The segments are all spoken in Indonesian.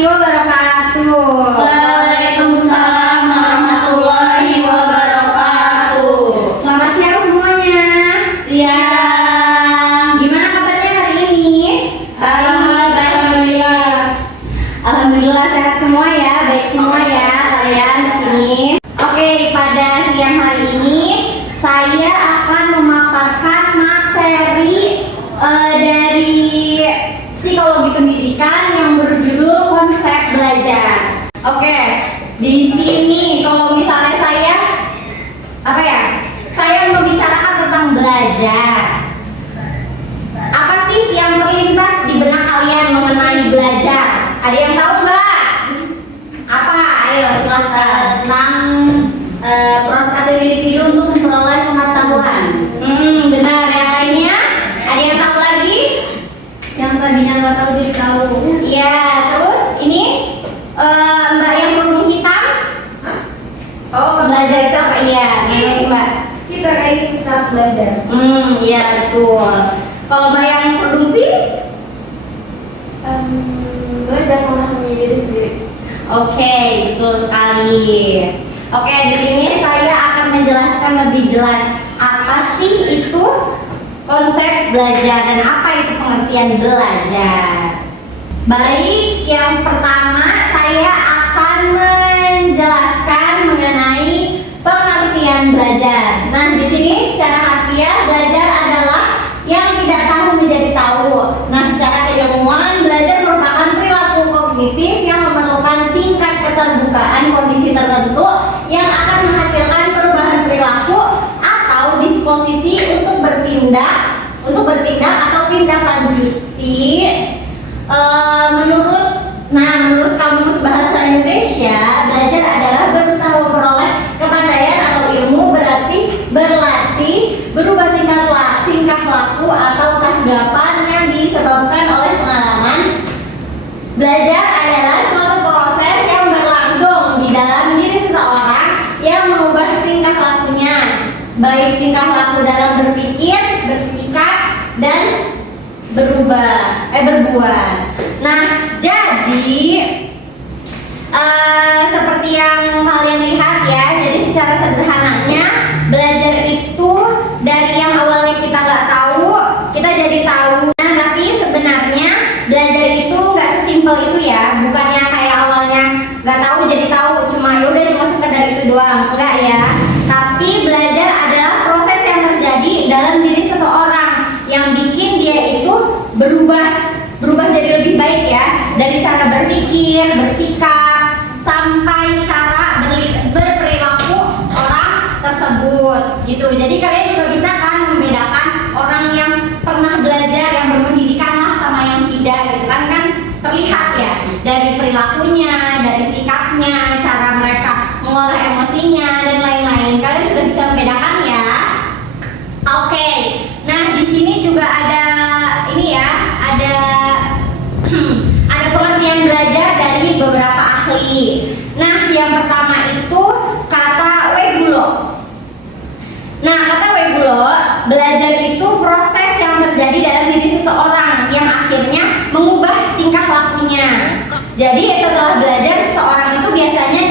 warahmatullahi wabarakatuh. Waalaikumsalam warahmatullahi wabarakatuh. Selamat siang semuanya. Siang. Gimana kabarnya hari ini? Alhamdulillah. Alhamdulillah sehat semua ya, baik semua ya kalian di sini. Oke, pada siang hari ini saya akan memaparkan materi dari psikologi pendidikan yang berjudul konsep belajar. Oke, di sini kalau misalnya saya saya membicarakan tentang belajar. Apa sih yang terlintas di benak kalian mengenai belajar? Ada yang tahu nggak? Apa? Ayo silahkan. Tentang proses atau individu untuk memperoleh pengetahuan. Benar. Yang lainnya? Ada yang tahu lagi? Yang tadinya nggak tahu jadi tahu. Iya. Terus ini Mbak yang kerudung hitam? Oh, Belajar itu apa? Iya. Nenek Mbak. Kita kayak gitu saat belajar. Iya betul. Kalau Mbak yang kerudung pink? Belajar memahami diri sendiri. Oke, betul sekali. Oke, di sini saya akan menjelaskan lebih jelas apa sih itu konsep belajar dan apa itu pengertian belajar. Baik, yang pertama saya akan menjelaskan mengenai pengertian belajar. Nah, di sini secara harfiah belajar adalah yang tidak tahu menjadi tahu. Nah, secara keilmuan belajar merupakan perilaku kognitif yang memerlukan tingkat keterbukaan kondisi tertentu yang akan menghasilkan perubahan perilaku atau disposisi untuk bertindak atau tindak lanjuti. Menurut Kamus Bahasa Indonesia, belajar adalah berusaha memperoleh kepandaian atau ilmu, berarti berlatih, berubah tingkah laku atau tanggapan yang disebabkan oleh pengalaman. Belajar adalah suatu proses yang berlangsung di dalam diri seseorang yang mengubah tingkah lakunya, baik tingkah laku dalam berpikir, bersikap, dan berbuat. Nah, jadi seperti yang kalian lihat ya, jadi secara sederhananya belajar itu dari yang awalnya kita nggak tahu, kita jadi tahu. Nah, tapi sebenarnya belajar itu nggak sesimpel itu ya, bukannya kayak awalnya nggak tahu jadi tahu, cuma sekedar itu doang, enggak ya. Tapi belajar adalah proses yang terjadi dalam diri seseorang yang bikin dia itu berubah jadi lebih baik ya, dari cara berpikir, bersikap, sampai cara berperilaku orang tersebut gitu. Jadi kalian juga bisa kan membedakan orang yang pernah belajar, yang berpendidikan lah, sama yang tidak gitu kan terlihat ya dari perilakunya, dari sikapnya, cara mereka mengolah emosinya dan lain-lain. Kalian sudah bisa membedakan ya. Oke. Nah, di sini juga ada ini ya, ada pengertian belajar dari beberapa ahli. Nah, yang pertama itu kata Webulo. Nah, kata Webulo, belajar itu proses yang terjadi dalam diri seseorang yang akhirnya mengubah tingkah lakunya. Jadi setelah belajar, seseorang itu biasanya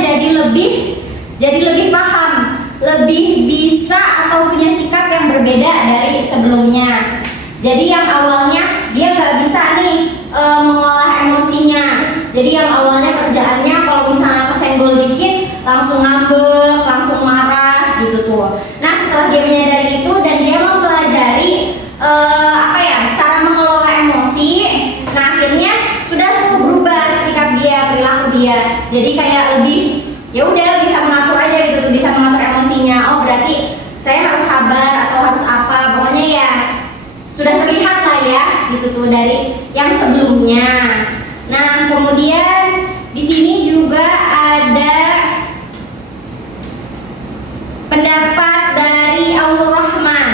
jadi lebih paham, lebih bisa atau punya sikap yang berbeda dari sebelumnya. Jadi yang awalnya dia nggak bisa nih mengolah emosinya. Jadi yang awalnya kerjaannya kalau misalnya kesenggol dikit langsung ngambek, langsung marah gitu tuh. Nah, setelah dia menyadari itu dan dia mempelajari cara mengelola emosi, nah akhirnya sudah tuh berubah sikap dia, perilaku dia. Jadi kayak lebih ya udah bisa mengatur aja gitu tuh, bisa mengatur emosinya. Oh, berarti saya harus sabar atau harus apa, pokoknya ya sudah terlihat lah ya gitu tuh dari yang sebelumnya. Nah, kemudian di sini juga ada pendapat dari Aunur Rahman.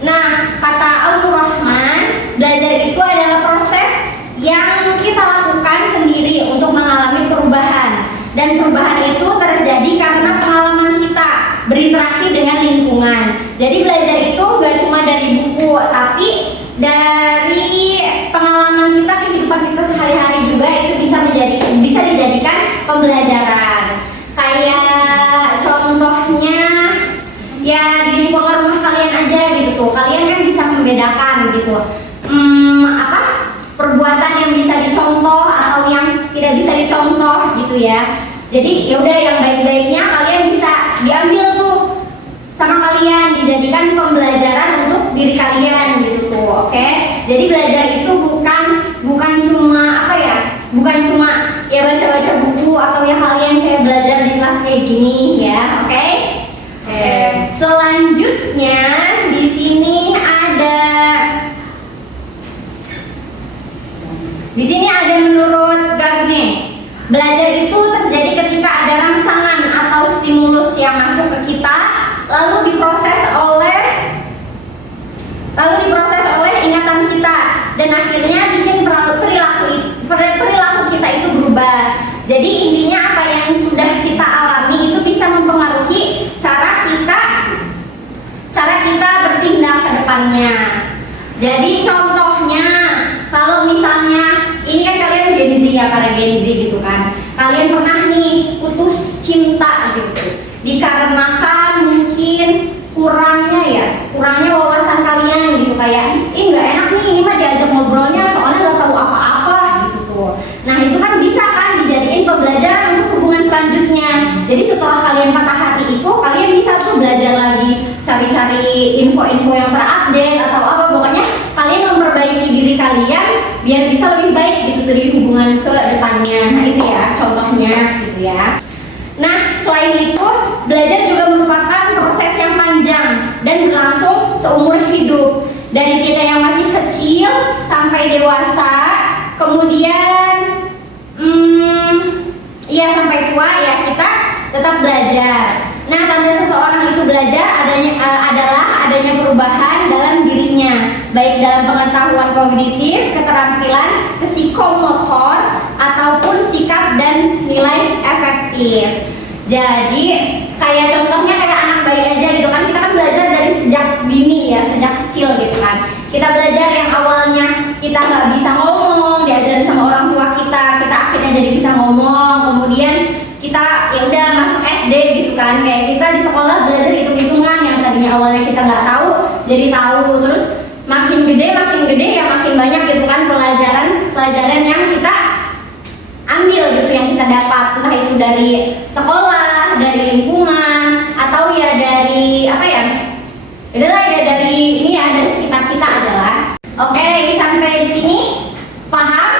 Nah, kata Aunur Rahman, belajar itu adalah proses yang kita lakukan sendiri untuk mengalami perubahan, dan perubahan itu terjadi karena pengalaman kita berinteraksi dengan lingkungan. Jadi belajar itu gak cuma dari buku, tapi dari pengalaman kita, kehidupan kita sehari-hari juga itu bisa pembelajaran. Kayak contohnya ya di lingkungan rumah kalian aja gitu tuh. Kalian kan bisa membedakan gitu. Apa? Perbuatan yang bisa dicontoh atau yang tidak bisa dicontoh gitu ya. Jadi ya udah yang baik-baiknya kalian bisa diambil tuh sama kalian, dijadikan pembelajaran untuk diri kalian gitu tuh. Oke. Jadi belajar itu bukan cuma apa ya? Bukan cuma ya baca-baca buku atau yang kalian kayak belajar di kelas kayak gini ya. Oke? Oke. Selanjutnya di sini ada menurut Gagne, belajar itu terjadi ketika ada rangsangan atau stimulus yang masuk ke kita, lalu diproses oleh ingatan kita dan akhirnya bikin perilaku kita itu berubah. Jadi intinya apa yang sudah kita alami itu bisa mempengaruhi cara kita bertindak ke depannya. Jadi contohnya kalau misalnya ini kan kalian Gen Z ya, para Gen Z gitu kan. Kalian pernah nih putus cinta gitu. Dikarenakan mungkin kurangnya wawasan kalian gitu, kayak nggak enak nih ini mah diajak ngobrolnya soalnya nggak tahu apa-apa gitu tuh. Nah itu kan bisa kan dijadiin pembelajaran untuk hubungan selanjutnya. Jadi setelah kalian patah hati itu kalian bisa tuh belajar lagi, cari-cari info-info yang terupdate atau apa, pokoknya kalian memperbaiki diri kalian biar bisa lebih baik gitu tuh di hubungan ke depannya. Nah itu ya contohnya gitu ya. Nah, selain itu, belajar juga merupakan proses yang panjang dan berlangsung seumur hidup. Dari kita yang masih kecil sampai dewasa, kemudian ya sampai tua ya kita tetap belajar. Nah, tanda seseorang itu belajar adalah adanya perubahan dalam dirinya, baik dalam pengetahuan kognitif, keterampilan psikomotor, ataupun sikap dan nilai efektif. Jadi kayak contohnya kayak anak bayi aja gitu kan, kita kan belajar dari sejak dini ya, sejak kecil gitu kan. Kita belajar yang awalnya kita nggak bisa ngomong, diajarin sama orang tua kita akhirnya jadi bisa ngomong. Kemudian kita ya udah masuk SD gitu kan, kayak kita di sekolah belajar hitung-hitungan yang tadinya awalnya kita nggak tahu jadi tahu. Terus makin gede ya makin banyak gitu kan pelajaran yang kita ambil gitu, yang kita dapat, entah itu dari sekolah, dari lingkungan, atau ya dari apa ya, adalah ya dari ini ya, dari sekitar kita adalah. Oke, sampai di sini paham?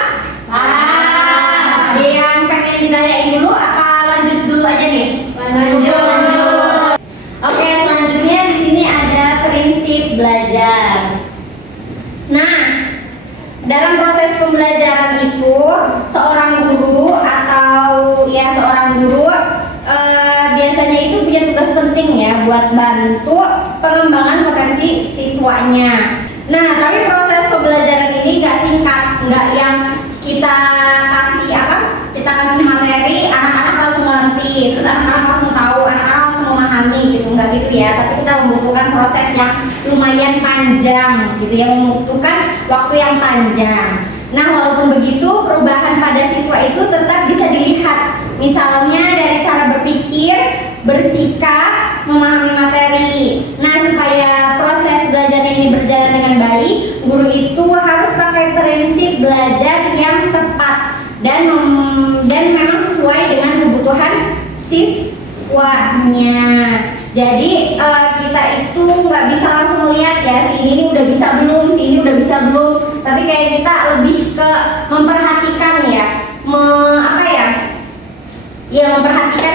Ada yang pengen ditanyain dulu apa lanjut dulu aja nih? Lanjut. Oke, selanjutnya di sini ada prinsip belajar. Nah, dalam proses pembelajaran itu seorang guru biasanya itu punya tugas penting ya buat bantu pengembangan potensi siswanya. Nah, tapi proses pembelajaran ini nggak singkat, nggak yang kita kasih materi, anak-anak langsung ngerti, terus anak-anak langsung tahu, anak-anak langsung memahami gitu, nggak gitu ya. Tapi kita membutuhkan proses yang lumayan panjang gitu, yang membutuhkan waktu yang panjang. Nah, walaupun begitu, perubahan pada siswa itu tetap bisa dilihat. Misalnya dari cara berpikir, bersikap, memahami materi. Nah, supaya proses belajar ini berjalan dengan baik, guru itu harus pakai prinsip belajar yang tepat dan memang sesuai dengan kebutuhan siswanya. Jadi kita itu nggak bisa langsung melihat ya si ini udah bisa belum, si ini udah bisa belum. Tapi kayak kita lebih ke memperhatikan ya, memperhatikan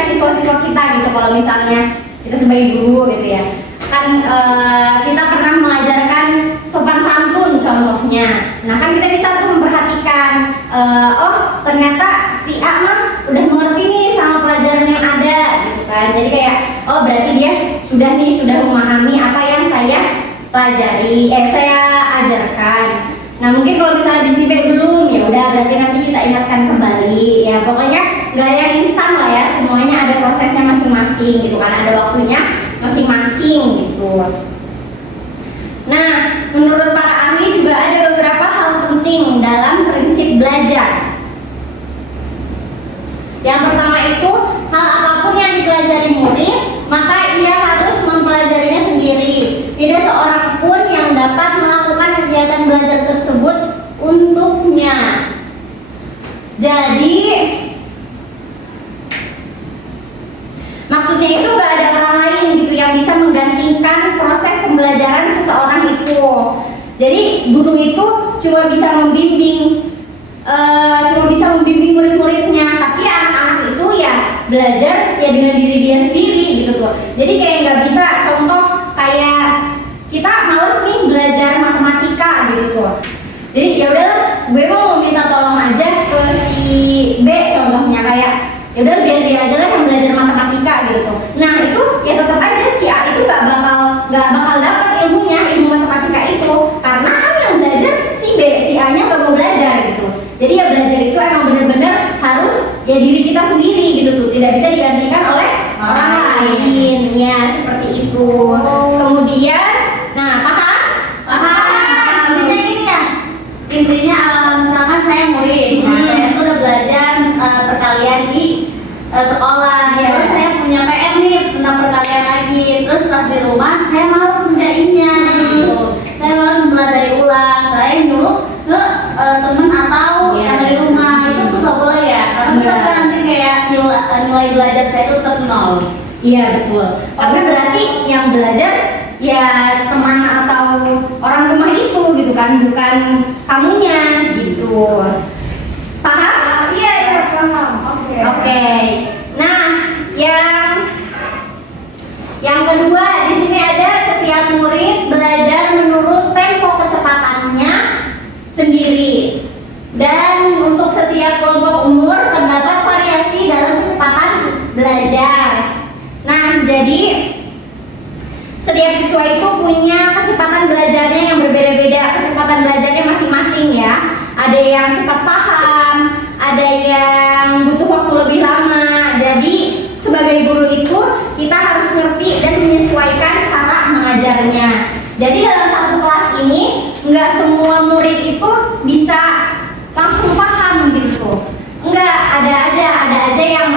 siswa-siswa kita gitu. Kalau misalnya kita sebagai guru gitu ya, kan kita pernah mengajarkan sopan santun contohnya. Nah kan kita bisa tuh memperhatikan, oh ternyata si A mah udah mengerti nih sama pelajaran yang ada gitu kan. Jadi kayak oh berarti dia sudah memahami apa yang saya saya ajarkan. Nah mungkin kalau misalnya di CP belum, ya udah berarti nanti kita ingatkan kembali ya. Pokoknya nggak ada yang instan lah ya, semuanya ada prosesnya masing-masing gitu kan, ada waktunya masing-masing gitu. Nah menurut para ahli juga ada beberapa hal penting dalam prinsip belajar. Yang pertama Jadi maksudnya itu gak ada orang lain gitu yang bisa menggantikan proses pembelajaran seseorang itu. Jadi guru itu cuma bisa membimbing murid-muridnya, tapi anak-anak itu ya belajar ya dengan diri dia sendiri gitu tuh. Jadi kayak nggak bisa, contoh kayak kita males nih belajar matematika gitu tuh. Jadi ya udah, gue mau minta tolong aja ke si B contohnya, kayak ya udah biar dia aja lah yang belajar matematika gitu tuh. Nah itu ya tetap aja si A itu nggak bakal dapat ilmu matematika itu, karena kan yang belajar si B, si A nya nggak mau belajar gitu. Jadi ya belajar itu emang bener-bener harus ya diri kita sendiri gitu tuh, tidak bisa digantikan oleh orang lain ya, seperti itu. Kemudian nah paham? Intinya gini ya, intinya misalkan saya murid, nah saya tuh udah belajar perkalian di sekolah, terus saya punya PR nih tentang perkalian lagi, terus pas di rumah saya malas ngerjainnya gitu, saya malas mempelajari ulang, saya nyuruh ke temen atau yang dari rumah, itu tuh gak boleh ya, karena tetap kan nanti kayak nilai belajar saya itu tetap 0. Iya betul, karena berarti yang belajar ya teman atau orang rumah itu gitu kan, bukan kamunya gitu. Paham? Iya, paham. Oke. Nah, yang kedua di sini ada setiap murid belajar menurut tempo kecepatannya sendiri. Dan untuk setiap kelompok umur terdapat variasi dalam kecepatan belajar. Nah, jadi setiap siswa itu punya kecepatan belajarnya yang berbeda-beda, kecepatan belajarnya masing-masing ya. Ada yang cepat paham, ada yang butuh waktu lebih lama. Jadi sebagai guru itu kita harus ngerti dan menyesuaikan cara mengajarnya. Jadi dalam satu kelas ini nggak semua murid itu bisa langsung paham gitu. Enggak, ada aja yang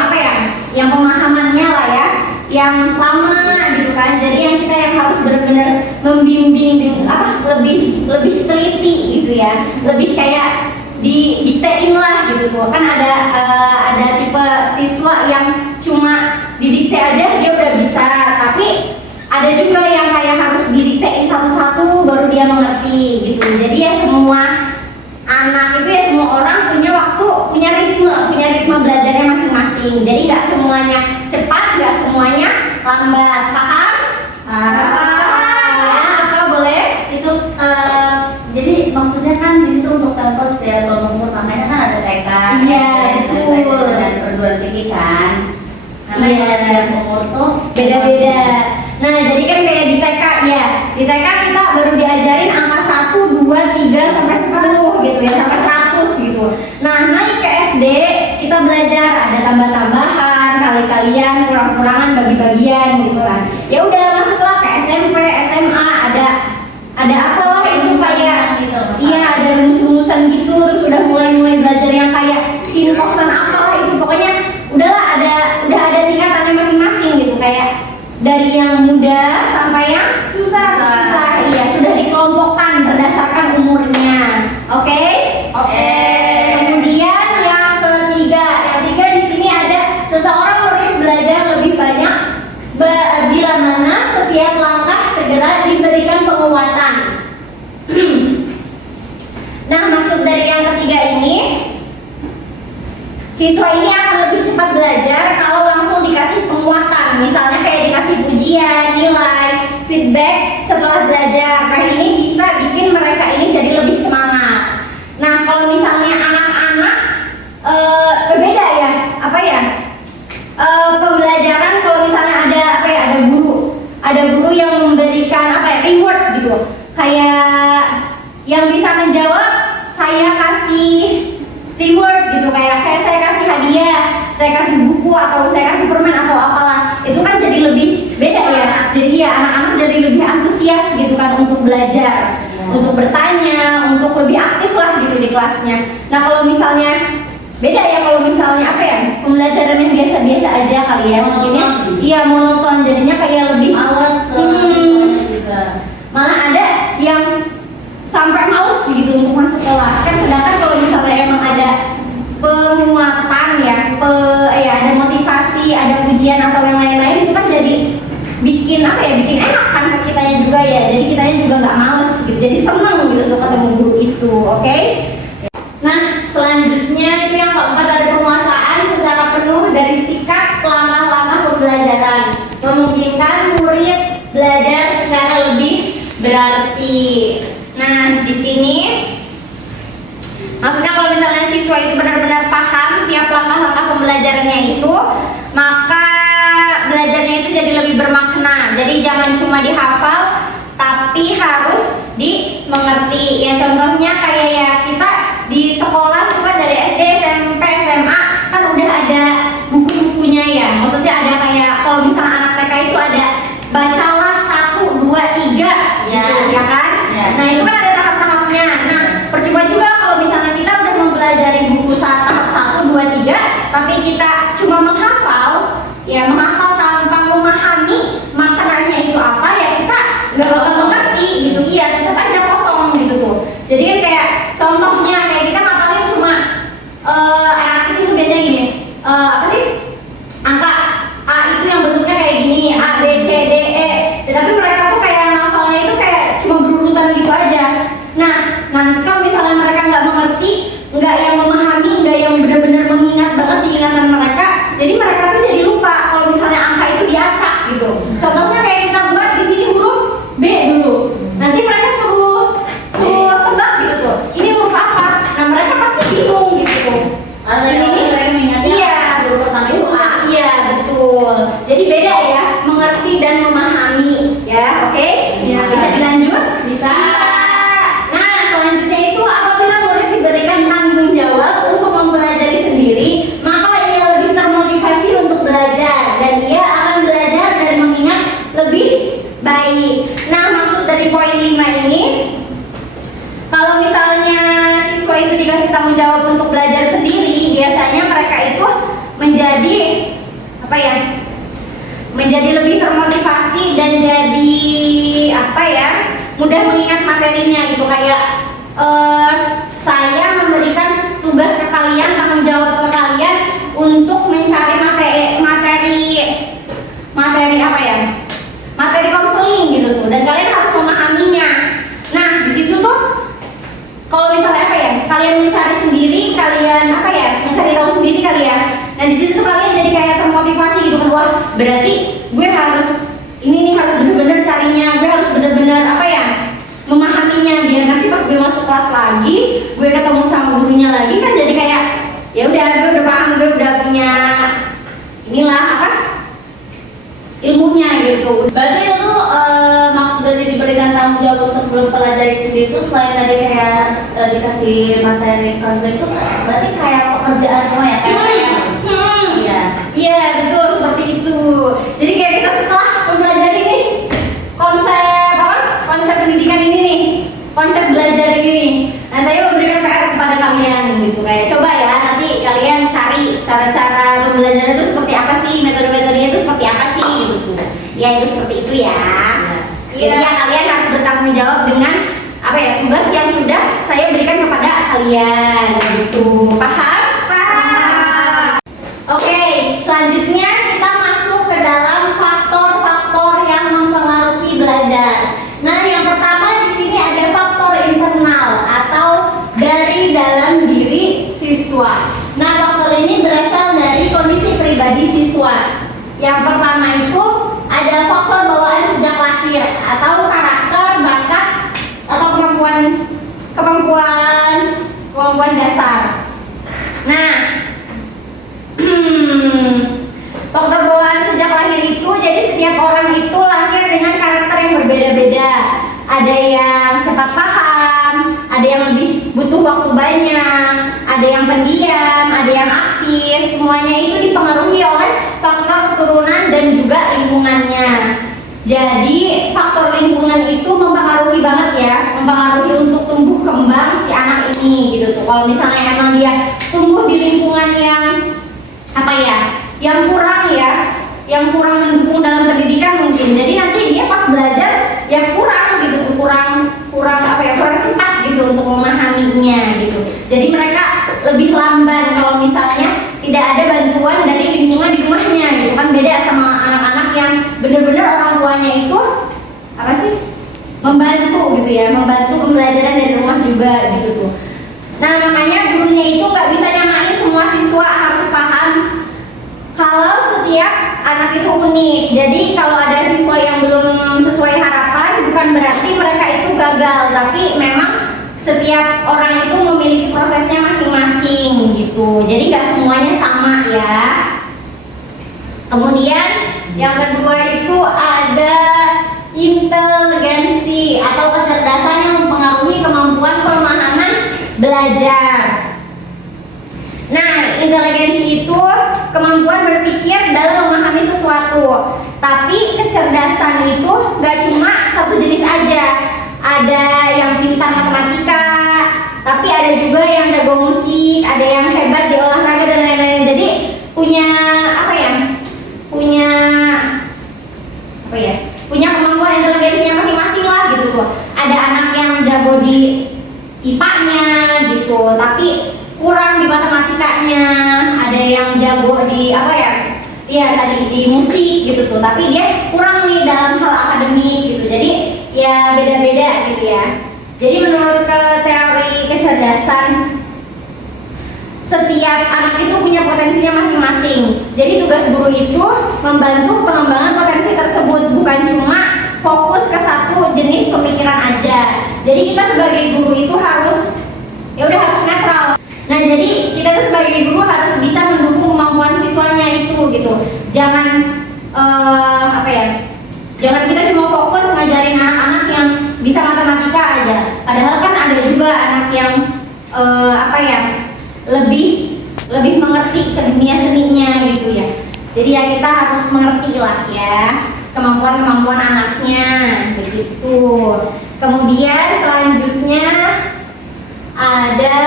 yang pemahamannya lah ya, yang lama gitu kan. Jadi yang harus benar-benar membimbing lebih teliti gitu ya, lebih kayak didiktein lah gitu tuh. Kan ada tipe siswa yang cuma didikte aja dia udah bisa, tapi ada juga yang kayak harus didiktein satu-satu baru dia mengerti gitu. Jadi ya semua anak itu ya, semua orang punya waktu, punya ritme belajarnya masing-masing. Jadi nggak semuanya cepat, nggak semuanya lambat. Paham? Ya, apa boleh? Itu jadi maksudnya kan di situ untuk tempo setiap kelompok umur, makanya kan ada TK, Iya, SD, betul. dan perguruan tinggi kan. Karena Iya. setiap umur tuh Beda-beda. Nah, jadi kan kayak di TK ya. Di TK kita baru diajarin angka 1, 2, 3 sampai 10 gitu ya, sampai 100 gitu. Nah, naik ke SD kita belajar ada tambah-tambahan, kali-kalian, kurang-kurangan, bagi-bagian gitu kan. Ya udah masuklah ke SMP, SMA, ada apalah itu kayak gitu. iya, ada rumus-rumusan gitu, terus udah mulai belajar yang kayak sin, kosan apalah itu, pokoknya udah ada tingkatannya masing-masing gitu, kayak dari yang mudah sampai yang susah. Iya, sudah dikelompokkan berdasarkan umurnya. Oke? Kemudian yang ketiga di sini ada seseorang murid belajar lebih banyak bila mana setiap langkah segera diberikan penguatan. Nah, maksud dari yang ketiga ini, siswa ini akan lebih cepat belajar kalau langsung dikasih penguatan, misalnya kayak dikasih pujian, nilai, feedback setelah belajar. Nah, ini bisa bikin mereka ini jadi lebih semangat. Nah, kalau misalnya anak-anak berbeda ya, pembelajaran kalau misalnya ada guru yang memberikan reward gitu, kayak yang bisa menjawab saya kasih reward gitu, kayak saya kasih hadiah, saya kasih buku atau saya kasih permen atau apalah, itu kan jadi lebih beda ya. Jadi ya anak-anak jadi lebih antusias gitu kan untuk belajar, untuk bertanya, untuk lebih aktif lah gitu di kelasnya. Nah, kalau misalnya beda ya, kalau misalnya pembelajaran yang biasa-biasa aja kali ya, mungkinnya iya monoton, jadinya kayak lebih males ke siswanya juga. malah ada yang sampai males gitu untuk masuk kelas kan. Sedangkan kalau misalnya emang ada ada motivasi, ada pujian atau yang lain-lain, itu kan jadi bikin apa ya, bikin enak kan ke kitanya juga ya. Jadi kitanya juga nggak males gitu, jadi seneng gitu untuk ketemu guru itu. Oke? Nah, selanjutnya itu yang keempat, ada penguasaan secara penuh dari sikap langkah-langkah pembelajaran, memungkinkan murid belajar secara lebih berarti. Nah, di sini maksudnya kalau misalnya siswa itu benar-benar paham tiap langkah-langkah pembelajarannya itu, maka belajarnya itu jadi lebih bermakna. Jadi jangan cuma dihafal, tapi harus dimengerti. Ya contohnya kayak ya kita di sekolah itu kan dari SD, SMP, SMA kan udah ada buku-bukunya ya. Maksudnya ada kayak kalau misalnya anak TK itu ada bacalah 1, 2, 3 gitu, ya kan? Ya. Nah itu kan ada tahap-tahapnya. Nah percuma juga kalau misalnya kita udah mempelajari buku tahap 1, 2, 3, tapi kita cuma menghafal, ya menghafal tanpa memahami maknanya itu apa, ya kita nggak bakal mengerti gitu. Iya, tetap aja kosong gitu tuh. Jadi kan kayak contohnya kayak kita ngapalin cuma anak kecil tuh biasanya gini, apa sih, angka A itu yang bentuknya kayak gini, A, B, C, D, E. Tapi mereka tuh kayak ngafalnya itu kayak cuma berurutan gitu aja. Nah, nanti kalau misalnya mereka nggak mengerti, nggak yang memahami, nggak yang benar-benar mengingat banget di ingatan mereka, jadi mereka tuh jadi lupa kalau misalnya angka itu diacak gitu. Contohnya kayak kita buat di sini huruf B dulu, nanti mereka suruh tebak gitu tuh, ini huruf apa? Nah mereka pasti bingung gitu tuh. Ini mereka mengingatnya Iya, huruf pertama itu A. Iya betul. Jadi beda ya, mengerti dan memahami ya, oke? Iya. Bisa dilanjut? Bisa. Nah selanjutnya itu apabila murid diberikan tanggung jawab untuk mempelajari sendiri, maka ia lebih termotivasi untuk belajar dan ia akan belajar dan mengingat lebih baik. Nah maksud dari poin 5 ini, kalau misalnya siswa itu dikasih tanggung jawab untuk belajar sendiri, biasanya mereka itu menjadi apa ya? Menjadi lebih termotivasi dan jadi apa ya? Mudah mengingat materinya gitu. Kayak saya memberikan tugas ke kalian, tanggung jawab ke kalian untuk mencari materi apa ya? Materi konseling gitu tuh. Dan kalian harus memahaminya. Nah, di situ tuh kalau misalnya apa ya, kalian mencari sendiri, kalian apa ya, mencari tahu sendiri kalian. Nah di situ tuh kalian jadi kayak termotivasi gitu kan, wah berarti gue harus ini nih, harus bener-bener carinya, gue harus bener-bener apa ya, memahaminya, biar nanti pas gue masuk kelas lagi, gue ketemu sama gurunya lagi kan jadi kayak ya udah, gue udah paham, gue udah punya inilah apa, ilmunya gitu. Berarti itu maksud dari diberikan tanggung jawab untuk mempelajari sendiri itu selain tadi kayak harus dikasih materi konseling itu berarti kayak pekerjaan semua ya, kayak iya. Iya betul, seperti itu. Jadi kayak kita setelah mempelajari nih konsep apa? Konsep pendidikan ini nih, konsep belajar ini nih. Nah saya memberikan PR kepada kalian gitu, kayak coba ya nanti kalian cari cara-cara pembelajaran itu seperti apa sih, metode-metodenya itu seperti apa sih gitu. Ya itu seperti itu ya. Jadi ya kalian harus bertanggung jawab dengan apa ya, tugas yang sudah saya berikan kepada kalian gitu. Paham? Paham. Oke, selanjutnya kita masuk ke dalam faktor-faktor yang mempengaruhi belajar. Nah, yang pertama di sini ada faktor internal atau dari dalam diri siswa. Nah, faktor ini berasal dari kondisi pribadi siswa. Yang pertama itu ada faktor bawaan sejak lahir atau karakter, bakat atau kemampuan dasar. Nah, faktor bawaan sejak lahir itu, jadi setiap orang itu lahir dengan karakter yang berbeda-beda. Ada yang cepat paham, ada yang lebih butuh waktu banyak, ada yang pendiam, ada yang aktif. Semuanya itu dipengaruhi oleh faktor keturunan dan juga lingkungannya. Jadi faktor lingkungan itu mempengaruhi banget ya, mempengaruhi untuk tumbuh kembang si anak ini gitu tuh. Kalau misalnya emang dia tumbuh di lingkungan yang apa ya, yang kurang mendukung dalam pendidikan mungkin. Jadi nanti dia pas belajar ya kurang gitu tuh, kurang apa ya, kurang cepat gitu untuk memahaminya gitu. Jadi mereka lebih lamban kalau misalnya tidak ada bantuan anak itu unik. Jadi kalau ada siswa yang belum sesuai harapan, bukan berarti mereka itu gagal, tapi memang setiap orang itu memiliki prosesnya masing-masing gitu. Jadi nggak semuanya sama ya. Kemudian yang kedua itu ada inteligensi atau kecerdasan yang mempengaruhi kemampuan pemahaman belajar. Nah, inteligensi itu kemampuan berpikir dalam memahami sesuatu. Tapi kecerdasan itu nggak cuma satu jenis aja. Ada yang pintar matematika, tapi ada juga yang jago musik, ada yang hebat di olahraga dan lain-lain. Jadi punya apa ya? Punya kemampuan inteligensinya masing-masing lah gitu tuh. Ada anak yang jago di IPA-nya gitu, tapi kurang di matematikanya. Ada yang jago di apa ya? Iya tadi di musik gitu tuh, tapi dia kurang nih dalam hal akademik gitu. Jadi ya beda-beda gitu ya. Jadi menurut teori kecerdasan, setiap anak itu punya potensinya masing-masing. Jadi tugas guru itu membantu pengembangan potensi tersebut, bukan cuma fokus ke satu jenis pemikiran aja. Jadi kita sebagai guru itu harus harus netral. Nah, jadi kita tuh sebagai guru harus bisa mendukung kemampuan siswanya itu gitu. Jangan jangan kita cuma fokus ngajarin anak-anak yang bisa matematika aja. Padahal kan ada juga anak yang lebih mengerti ke dunia seninya gitu ya. Jadi ya kita harus mengerti lah ya kemampuan anaknya begitu. Kemudian selanjutnya ada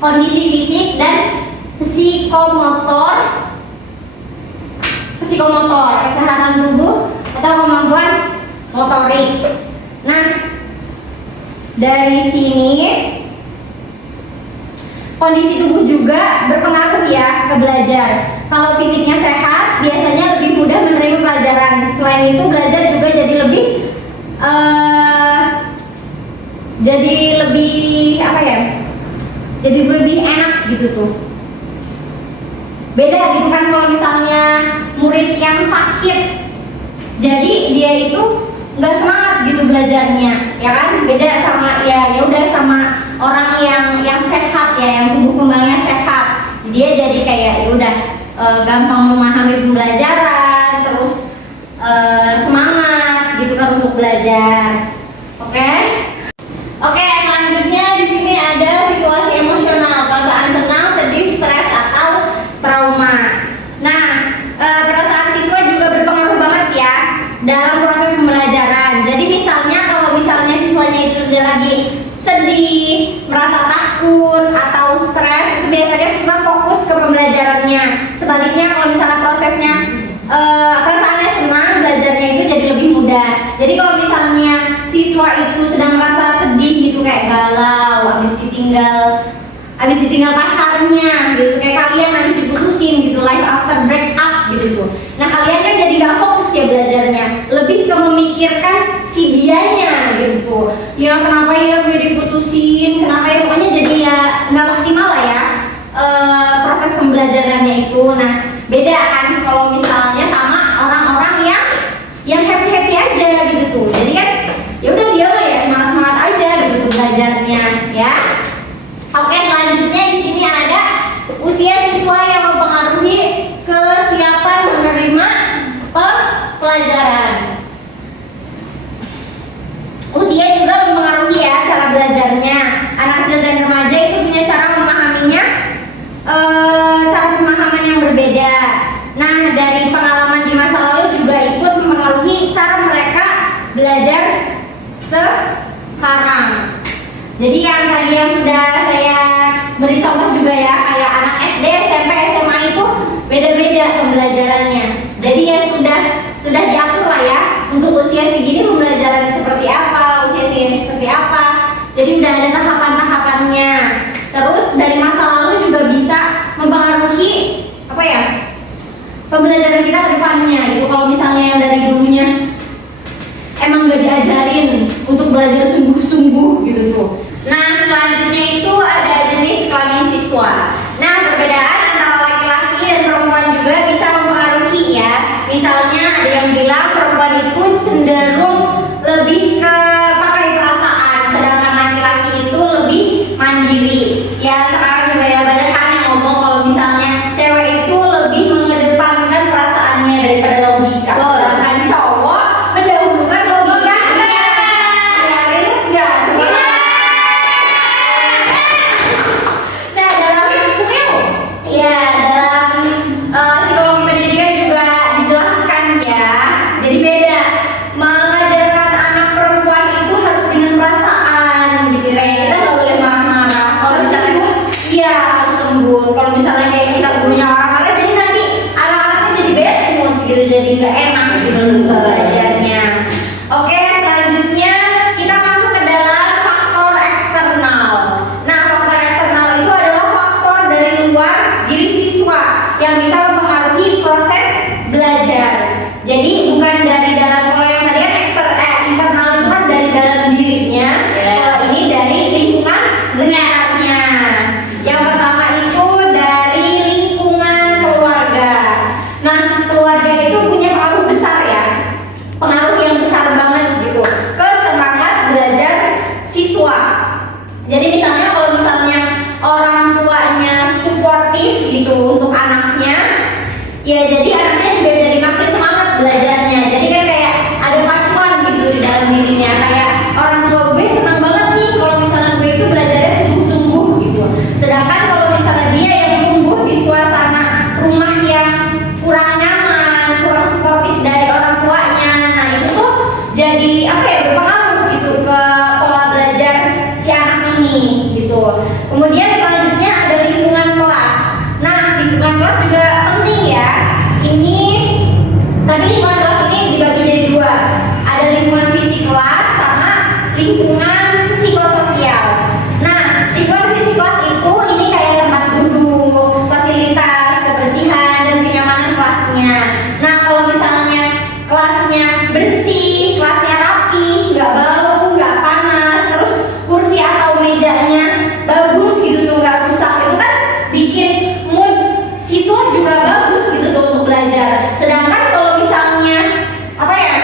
kondisi fisik dan psikomotor, kesehatan tubuh atau kemampuan motorik. Nah, dari sini kondisi tubuh juga berpengaruh ya ke belajar. Kalau fisiknya sehat, biasanya lebih mudah menerima pelajaran. Selain itu, belajar juga jadi lebih jadi lebih enak gitu tuh. Beda gitu kan kalau misalnya murid yang sakit, jadi dia itu nggak semangat gitu belajarnya, ya kan? Beda sama sama orang yang sehat ya, yang tumbuh kembangnya sehat. Dia jadi kayak gampang memahami pembelajaran, terus semangat gitu kan untuk belajar. Oke, selanjutnya di sini ada situasi emosional, perasaan senang, sedih, stres atau trauma. Nah, perasaan siswa juga berpengaruh banget ya dalam proses pembelajaran. Jadi kalau misalnya siswanya itu dia lagi sedih, merasa takut atau stres, itu biasanya susah fokus ke pembelajarannya. Sebaliknya kalau misalnya prosesnya perasaannya senang, belajarnya itu jadi lebih mudah. Jadi kalau misalnya siswa itu sedang merasa sedih gitu, kayak galau, habis ditinggal pacarnya gitu, kayak kalian habis diputusin gitu, life after break up gitu tuh. Nah, kalian kan jadi gak fokus ya belajarnya, lebih ke memikirkan si dianya gitu. Ya kenapa ya gue diputusin, kenapa ya, pokoknya jadi ya nggak maksimal lah ya proses pembelajarannya itu. Nah, beda kan kalau misalnya sama orang-orang yang happy aja gitu tuh. Jadi kan ya udah dia mah ya semangat aja gitu tuh belajarnya ya. Oke, selanjutnya di sini ada usia siswa yang mempengaruhi kesiapan menerima pelajaran. Usia juga mempengaruhi ya cara belajarnya. Anak kecil dan remaja itu punya cara memahaminya, cara pemahaman yang berbeda. Nah, dari pengalaman di masa lalu juga ikut mempengaruhi cara mereka belajar sekarang. Jadi yang tadi yang sudah saya beri contoh juga ya, kayak anak SD, SMP, SMA itu beda-beda pembelajarannya. Jadi ya sudah diatur lah ya untuk usia segini pembelajarannya seperti apa, usia segini seperti apa. Jadi udah ada tahapan-tahapannya. Terus dari masa lalu juga bisa mempengaruhi pembelajaran kita ke depannya gitu. Kalau misalnya yang dari dulunya emang gak diajarin untuk belajar sungguh-sungguh gitu tuh. Nah, selanjutnya itu ada jenis kelamin siswa. kalau misalnya kayak kita gurunya marah-marah, jadi nanti anak-anaknya jadi bad mood gitu, jadi nggak enak gitu untuk belajarnya. Oke, selanjutnya kita masuk ke dalam faktor eksternal. Nah, faktor eksternal itu adalah faktor dari luar diri siswa yang bisa mempengaruhi proses belajar. Jadi bukan dari dalam, kalau yang tadi kan internal itu kan dari dalam dirinya, kalau ini dari lingkungan sekitarnya. Yang pertama itu dari lingkungan keluarga. Nah, keluarga itu punya pengaruh besar ya, pengaruh yang besar banget gitu ke semangat belajar siswa. Jadi misalnya kalau misalnya orang tuanya suportif gitu untuk anaknya, ya jadi anaknya juga jadi makin semangat belajarnya. Jadi kan kayak ada pacuan gitu di dalam dirinya, kayak orang tua gue senang banget nih kalau misalnya gue itu belajarnya sungguh-sungguh gitu. Sedangkan kalau misalnya dia yang tumbuh di suasana rumah yang kurang nyaman, kurang suportif dari orang tuanya, nah itu tuh jadi apa ya, berpengaruh gitu ke pola belajar si anak ini gitu. Kemudian selanjutnya ada lingkungan kelas. Nah, lingkungan kelas juga penting ya. Ini tapi lingkungan kelas ini dibagi jadi dua. Ada lingkungan fisik kelas sama lingkungan psikososial. Nah, lingkungan fisik kelas itu ini kayak tempat duduk, fasilitas, kebersihan dan kenyamanan kelasnya. Nah, kalau misalnya kelasnya bersih, kelasnya rapi, nggak bau, nggak panas, terus kursi atau mejanya bagus gitu tuh, nggak rusak, itu kan bikin mood siswa juga bagus gitu tuh untuk belajar. Sedangkan kalau misalnya apa ya,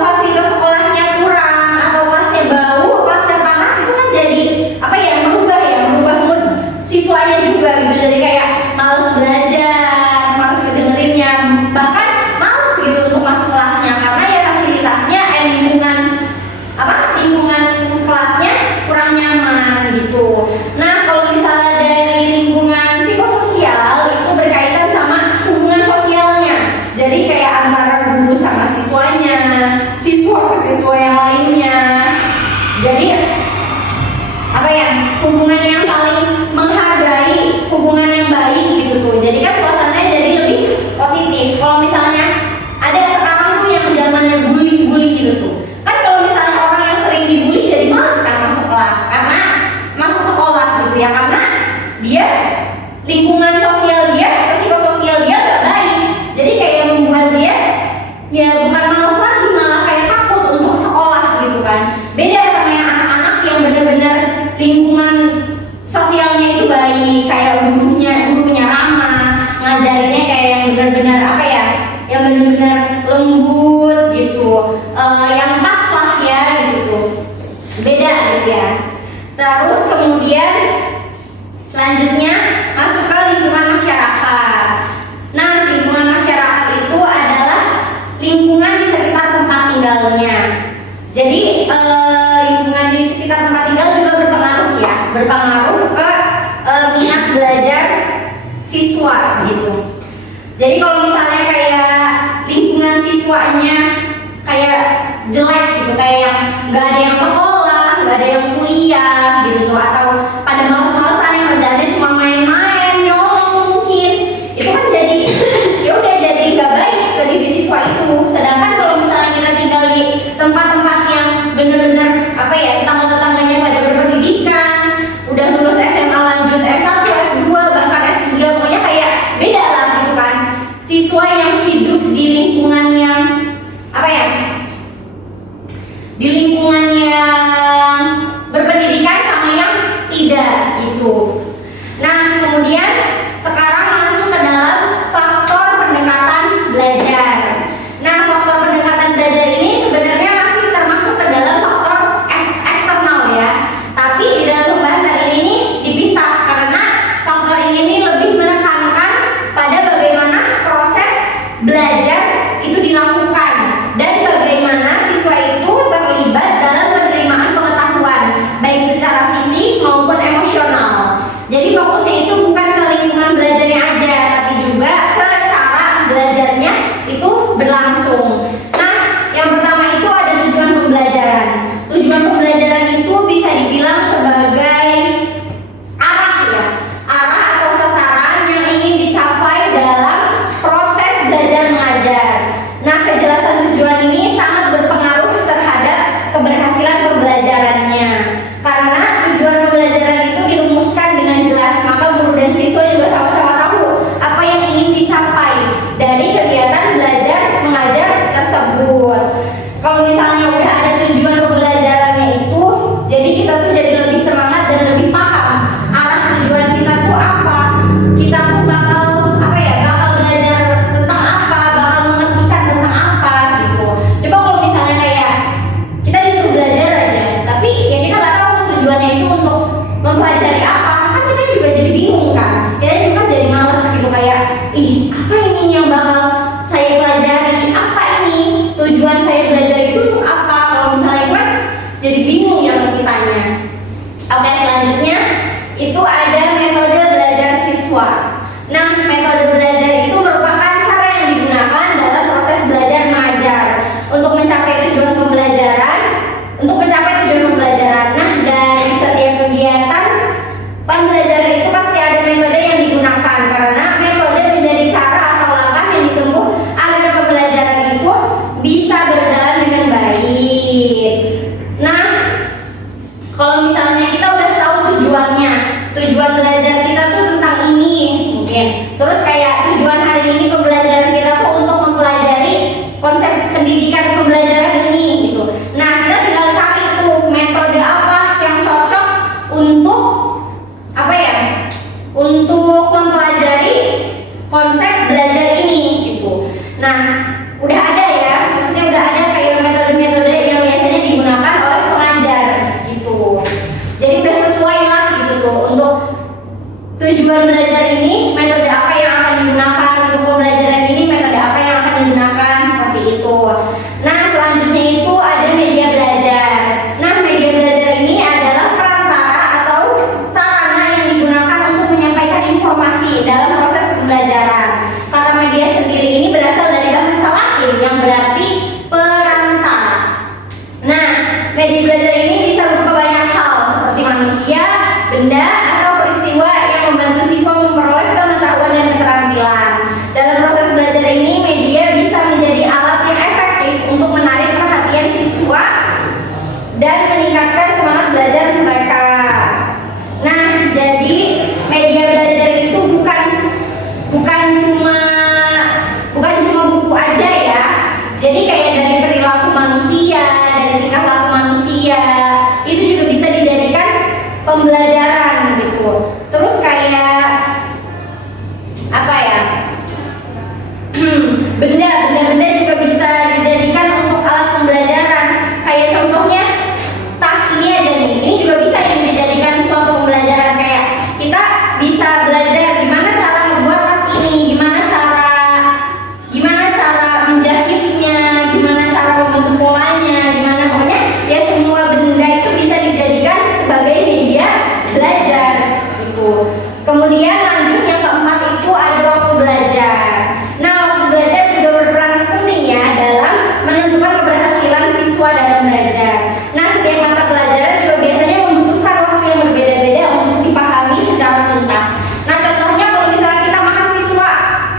fasilitas sekolahnya kurang atau kelasnya bau, kelasnya panas, itu kan jadi apa ya, merubah mood siswanya juga gitu. Jadi kayak males belajar, males ngedengerinnya, bahkan males gitu untuk masuk kelasnya karena ya fasilitasnya lingkungan kelasnya kurang nyaman gitu. Nah, kalau misalnya dari lingkungan psikososial itu berkaitan sama hubungan sosialnya. Jadi kayak antara guru sama siswanya, siswa ke siswa yang lainnya. Jadi apa ya, hubungan yang saling menghargai, hubungan yang baik gitu tuh. Jadi kan suasananya jadi lebih positif. Kalau misalnya ada sekarang tuh yang zamannya bully gitu tuh, kan kalau misalnya orang yang sering dibully jadi males kan masuk kelas, karena masuk sekolah gitu ya, karena dia lingkungan sosial dia, psikososial dia gak baik. Jadi kayak membuat dia ya bukan males lagi, malah kayak takut untuk sekolah gitu kan. Beda sama yang anak-anak yang benar-benar lingkungan sosialnya itu baik, kayak gurunya ramah, ngajarinnya kayak yang benar-benar apa ya, yang benar-benar lembut gitu, yang pas lah ya gitu. Beda gitu ya. Terus kemudian selanjutnya masuk ke lingkungan masyarakat. Nah, lingkungan masyarakat itu adalah lingkungan di sekitar tempat tinggalnya. Jadi lingkungan di sekitar tempat tinggal juga berpengaruh ke minat belajar siswa gitu. Jadi kalau misalnya kayak lingkungan siswanya kayak jelek gitu, kayak yang nggak ada yang sekolah, nggak ada yang kuliah gitu tuh, atau pada males-malesan yang kerjaannya cuma main-main, nyolong mungkin, itu kan jadi ya udah jadi nggak baik ke diri siswa itu. Sedangkan kalau misalnya kita tinggal di tempat-tempat yang benar-benar apa ya, tetangga-tetangganya pada berpendidikan, udah lulus SMA lanjut S1, S2, bahkan S3, pokoknya kayak beda lah gitu kan. Siswa yang hidup di lingkungan yang apa ya, di lingkungan yang berpendidikan sama yang tidak gitu. Nah, kemudian sekarang masuk ke dalam faktor pendekatan belajar. Nah, faktor pendekatan belajar ini sebenarnya masih termasuk ke dalam faktor eksternal ya. Tapi di dalam pembahasan ini nih dipisah karena faktor ini nih lebih menekankan pada bagaimana proses belajar itu dilakukan dan bagaimana siswa itu terlibat dalam penerimaan pengetahuan baik secara fisik maupun emosional. Jadi fokusnya itu bukan ke lingkungan belajarnya aja, tapi juga ke cara belajarnya itu berlangsung. Nah, yang pertama itu ada tujuan pembelajaran. Tujuan pembelajaran itu bisa dibilang sebagai arah ya, arah Nah, metode belajar itu merupakan cara yang digunakan dalam proses belajar mengajar untuk mencapai tujuan pembelajaran. Nah, dari setiap kegiatan pembelajaran itu pasti ada metode yang digunakan karena metode menjadi cara atau langkah yang ditempuh agar pembelajaran itu bisa berjalan dengan baik. Nah, kalau misalnya kita udah tahu tujuannya, tujuan belajar kita tuh tentang ini mungkin. Terus kayak tujuan hari ini pembelajaran kita tuh untuk mempelajari konsep pendidikan pembelajaran ini gitu. Nah, kita tinggal cari tuh metode apa yang cocok untuk apa ya? Untuk mempelajari konsep belajar ini gitu. Nah, udah ada ya, maksudnya udah ada kayak metode-metode yang biasanya digunakan oleh pengajar gitu. Jadi udah sesuai lah gitu tuh untuk tujuan belajar ini, metode apa yang akan digunakan untuk pembelajaran ini, metode apa yang akan digunakan seperti itu. Nah, selanjutnya itu ada media belajar. Nah, media belajar ini adalah perantara atau sarana yang digunakan untuk menyampaikan informasi dalam proses pembelajaran. Kata media sendiri ini berasal dari bahasa Latin yang berarti perantara. Nah, media belajar ini bisa berupa banyak hal seperti manusia, benda, atau peristiwa yang membantu siswa memperoleh pengetahuan dan keterampilan. Dalam proses belajar ini, media bisa menjadi alat yang efektif untuk menarik perhatian siswa dan meningkatkan semangat belajar mereka. Nah, jadi media belajar itu bukan cuma buku aja ya. Jadi kayak dari perilaku manusia, dari tingkah laku manusia, itu juga bisa dijadikan pembelajaran gitu. Terus kayak apa ya? Benda-benda juga bisa dijadikan untuk alat pembelajaran. Kayak contohnya tas ini aja nih. Ini juga bisa dijadikan suatu pembelajaran, kayak kita bisa belajar gimana cara membuat tas ini, gimana cara menjahitnya, gimana cara membentuk polanya, gimana, pokoknya ya semua benda itu bisa dijadikan sebagai media belajar gitu. Kemudian lanjut yang keempat itu ada waktu belajar. Nah, waktu belajar juga berperan penting ya dalam menentukan keberhasilan siswa dalam belajar. Nah, setiap mata pelajaran juga biasanya membutuhkan waktu yang berbeda-beda untuk dipahami secara tuntas. Nah, contohnya kalau misalnya kita mahasiswa,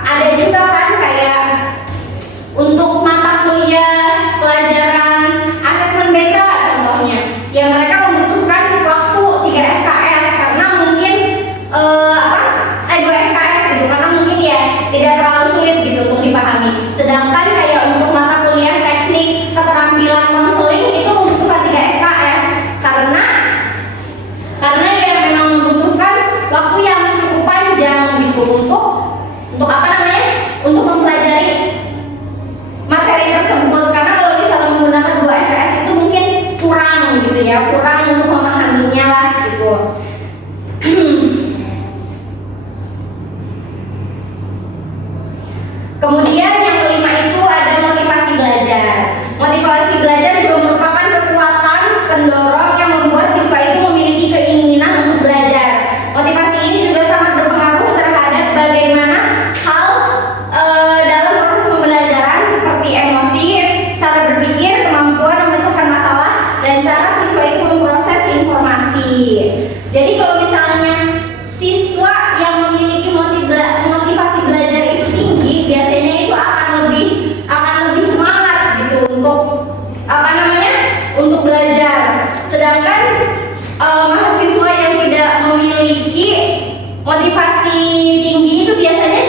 ada juga kan kayak untuk mata kuliah pelajaran asesmen BK contohnya, yang mereka membutuhkan waktu 3 SKS karena mungkin 2 SKS gitu, karena mungkin ya tidak terlalu sulit gitu untuk dipahami. Sedangkan kayak untuk mata kuliah teknik keterampilan konseling itu membutuhkan 3 SKS karena ya memang membutuhkan waktu yang cukup panjang gitu untuk apa namanya? Untuk mempelajari materi tersebut. Karena kalau misalnya menggunakan 2 SKS itu mungkin kurang gitu ya, kurang untuk memahaminya lah gitu. Kemudian yang kelima itu ada motivasi belajar. Motivasi belajar juga merupakan kekuatan pendorong yang membuat siswa itu memiliki keinginan untuk belajar. Motivasi ini juga sangat berpengaruh terhadap bagaimana hal dalam proses pembelajaran seperti emosi, cara berpikir, kemampuan memecahkan masalah, dan cara siswa itu memproses informasi. Jadi kalau misalnya siswa yang memiliki motivasi belajar itu tinggi, biasanya itu akan lebih semangat gitu untuk apa namanya? Untuk belajar. Sedangkan mahasiswa yang tidak memiliki motivasi tinggi itu biasanya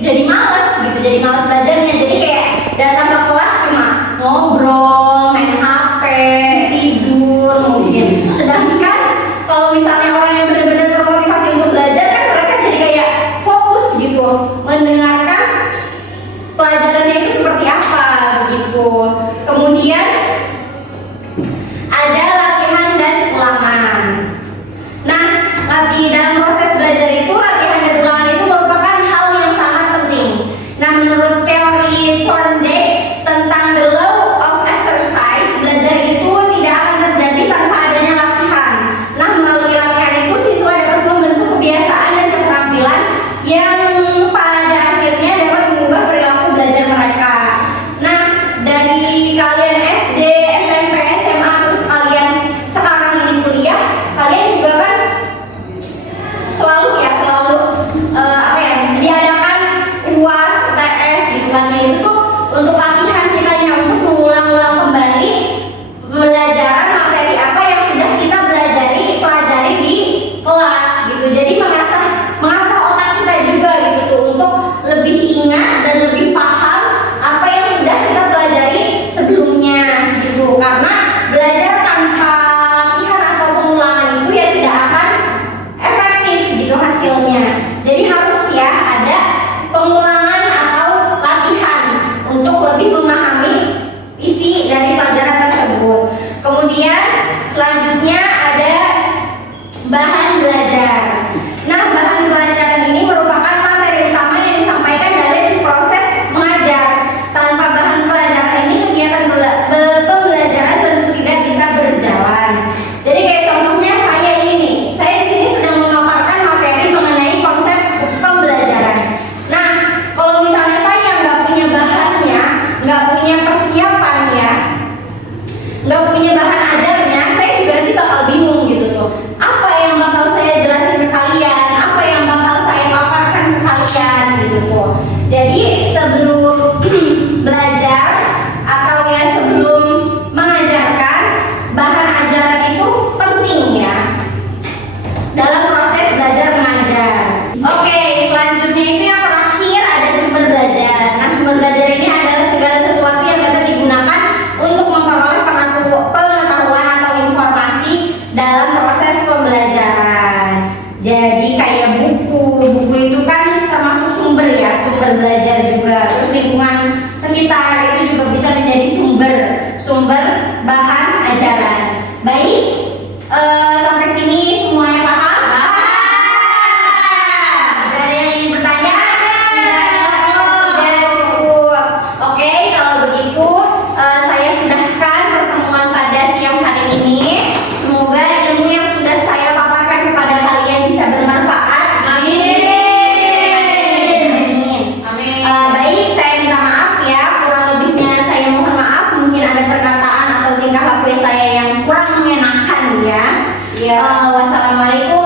jadi malas gitu, jadi malas belajarnya. Jadi kayak datang ke kelas cuma ngobrol, main HP, tidur mungkin. Sedangkan kalau misalnya orang yang benar-benar termotivasi untuk belajar kan mereka jadi kayak fokus gitu mendengarkan pelajarannya itu seperti apa begitu. Kemudian ada latihan dan ulangan. Nah, dalam proses belajar itu latihan dan ulangan itu merupakan hal yang sangat penting. Nah, menurut teori Thorndike tentang the law of exercise, belajar itu tidak akan terjadi tanpa adanya latihan. Nah, melalui latihan itu siswa dapat membentuk kebiasaan dan keterampilan yang Jadi harus ya ada pengulangan atau latihan untuk lebih memahami isi dari pelajaran tersebut. Kemudian selanjutnya ada bahan belajar. Nah, bahan pelajaran ini merupakan materi utama yang disampaikan dari proses mengajar. Tanpa bahan pelajaran ini kegiatan pembelajaran tentu tidak bisa berjalan. Jadi kayak contohnya saya ini nih, saya di sini sedang memaparkan materi mengenai konsep pembelajaran. Nah, kalau misalnya saya nggak punya bahannya, nggak punya persiapannya, nggak punya bahan ajarnya, saya juga nanti bakal bingung gitu tuh. Apa yang bakal saya jelasin ke kalian? Apa yang bakal saya paparkan ke kalian gitu tuh. Jadi sebelum belajar atau ya sebelum mengajarkan, bahan ajaran itu penting ya dalam proses belajar mengajar. Oke, selanjutnya itu yang terakhir ada sumber belajar. Nah, sumber belajar ini adalah segala sesuatu yang dapat digunakan untuk memperoleh pengetahuan atau informasi dalam proses pembelajaran. Jadi kayak buku itu kan termasuk sumber ya, sumber belajar juga. Terus lingkungan sekitar itu juga bisa menjadi sumber bahan ajaran. Baik, sampai sini semuanya paham? Ada yang ingin bertanya? Tidak cukup. Oke, kalau begitu saya sudahkan pertemuan pada siang hari ini. Semoga ilmu yang sudah saya paparkan kepada kalian bisa bermanfaat. Amin. Amin. Baik, saya minta maaf ya, kurang lebihnya saya mohon maaf. Mungkin ada perkataan atau tingkah laku saya yang kurang mengenakan ya. Iya. Wassalamualaikum